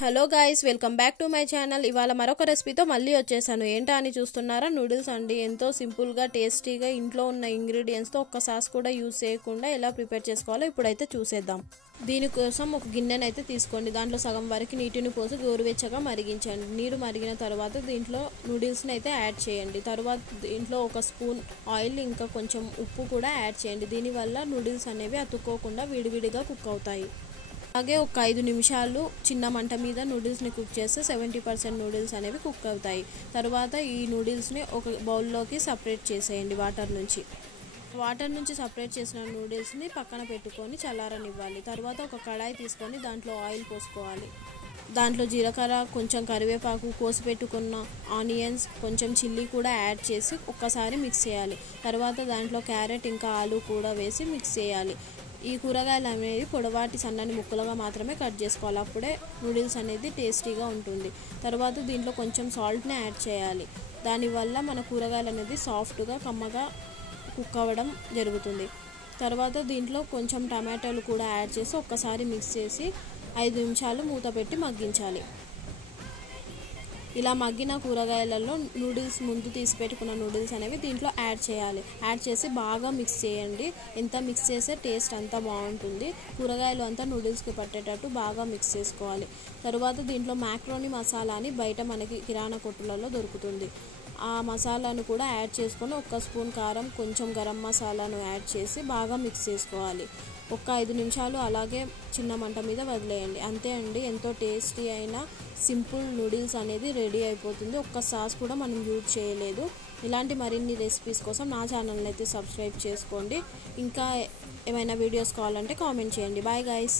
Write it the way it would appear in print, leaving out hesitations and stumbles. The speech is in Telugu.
Hello guys, welcome back to my channel. ఇవాళ మరొక రెసిపీతో మళ్ళీ వచ్చేసాను. ఏంటా అని చూస్తున్నారా? నూడిల్స్ అండి. ఎంతో సింపుల్గా టేస్టీగా ఇంట్లో ఉన్న ఇంగ్రీడియంట్స్తో ఒక్క సాస్ కూడా యూజ్ చేయకుండా ఎలా ప్రిపేర్ చేసుకోవాలో ఇప్పుడైతే చూసేద్దాం. దీనికోసం ఒక గిన్నెనైతే తీసుకోండి. దాంట్లో సగం వరకు నీటిని పోసి గోరువెచ్చగా మరిగించండి. నీరు మరిగిన తర్వాత దీంట్లో నూడిల్స్ని అయితే యాడ్ చేయండి. తర్వాత దీంట్లో ఒక స్పూన్ ఆయిల్ ఇంకా కొంచెం ఉప్పు కూడా యాడ్ చేయండి. దీనివల్ల నూడిల్స్ అనేవి అతుక్కోకుండా విడివిడిగా కుక్ అవుతాయి. అలాగే ఒక 5 నిమిషాలు చిన్న మంట మీద నూడిల్స్ని కుక్ చేస్తే 70% నూడిల్స్ అనేవి కుక్ అవుతాయి. తర్వాత ఈ నూడిల్స్ని ఒక బౌల్లోకి సపరేట్ చేసేయండి. వాటర్ నుంచి సపరేట్ చేసిన నూడిల్స్ని పక్కన పెట్టుకొని చల్లారనివ్వాలి. తర్వాత ఒక కడాయి తీసుకొని దాంట్లో ఆయిల్ పోసుకోవాలి. దాంట్లో జీలకర్ర, కొంచెం కరివేపాకు, కోసి పెట్టుకున్న ఆనియన్స్, కొంచెం చిల్లీ కూడా యాడ్ చేసి ఒక్కసారి మిక్స్ చేయాలి. తర్వాత దాంట్లో క్యారెట్ ఇంకా ఆలు కూడా వేసి మిక్స్ చేయాలి. ఈ కూరగాయలు అనేవి పొడవాటి సన్నని ముక్కలుగా మాత్రమే కట్ చేసుకోవాలి. అప్పుడే నూడిల్స్ అనేది టేస్టీగా ఉంటుంది. తర్వాత దీంట్లో కొంచెం సాల్ట్ని యాడ్ చేయాలి. దానివల్ల మన కూరగాయలు అనేది సాఫ్ట్గా కమ్మగా కుక్ అవ్వడం జరుగుతుంది. తర్వాత దీంట్లో కొంచెం టమాటాలు కూడా యాడ్ చేసి ఒక్కసారి మిక్స్ చేసి 5 నిమిషాలు మూత పెట్టి మగ్గించాలి. ఇలా మగ్గిన కూరగాయలలో నూడిల్స్ ముందు తీసి పెట్టుకున్న నూడిల్స్ అనేవి దీంట్లో యాడ్ చేయాలి. యాడ్ చేసి బాగా మిక్స్ చేయండి. ఎంత మిక్స్ చేస్తే టేస్ట్ అంతా బాగుంటుంది. కూరగాయలు అంతా నూడిల్స్కి పట్టేటట్టు బాగా మిక్స్ చేసుకోవాలి. తర్వాత దీంట్లో మ్యాక్రోనీ మసాలా అని బయట మనకి కిరాణా కొట్టులలో దొరుకుతుంది. ఆ మసాలాను కూడా యాడ్ చేసుకొని 1 స్పూన్ కారం, కొంచెం గరం మసాలాను యాడ్ చేసి బాగా మిక్స్ చేసుకోవాలి. ఒక 5 నిమిషాలు అలాగే చిన్న మంట మీద వదిలేయండి. అంతే అండి, ఎంతో టేస్టీ అయిన సింపుల్ నూడిల్స్ అనేది రెడీ అయిపోతుంది. ఒక్క సాస్ కూడా మనం యూజ్ చేయలేదు. ఇలాంటి మరిన్ని రెసిపీస్ కోసం నా ఛానల్ని అయితే సబ్స్క్రైబ్ చేసుకోండి. ఇంకా ఏమైనా వీడియోస్ కావాలంటే కామెంట్ చేయండి. Bye guys.